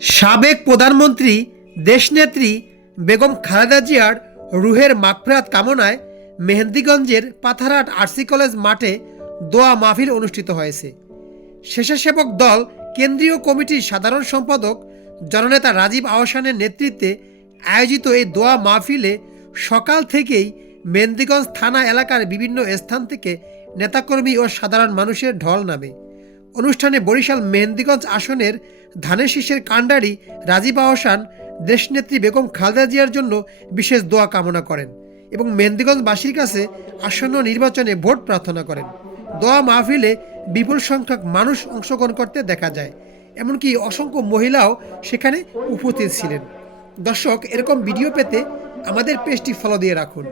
সাবেক প্রধানমন্ত্রী দেশনেত্রী বেগম খালেদা জিয়ার রুহের মাগফিরাত কামনায় মেহেন্দিগঞ্জের পাথারহাট আরসি কলেজ মাঠে দোয়া মাহফিল অনুষ্ঠিত হয়েছে। স্বেচ্ছাসেবক দল কেন্দ্রীয় কমিটির সাধারণ সম্পাদক জননেতা রাজীব আহসানের নেতৃত্বে আয়োজিত এই দোয়া মাহফিলে সকাল থেকেই মেহেন্দিগঞ্জ থানা এলাকার বিভিন্ন স্থান থেকে নেতাকর্মী ও সাধারণ মানুষের ঢল নামে। অনুষ্ঠানে বরিশাল মেহেন্দিগঞ্জ আসনের ধানের শীষের কাণ্ডারি রাজীব আহসান দেশনেত্রী বেগম খালেদা জিয়ার জন্য বিশেষ দোয়া কামনা করেন এবং মেহেন্দিগঞ্জবাসীর কাছে আসন্ন নির্বাচনে ভোট প্রার্থনা করেন। দোয়া মাহফিলে বিপুল সংখ্যক মানুষ অংশগ্রহণ করতে দেখা যায়, এমনকি অসংখ্য মহিলাও সেখানে উপস্থিত ছিলেন। দর্শক, এরকম ভিডিও পেতে আমাদের পেজটি ফলো দিয়ে রাখুন।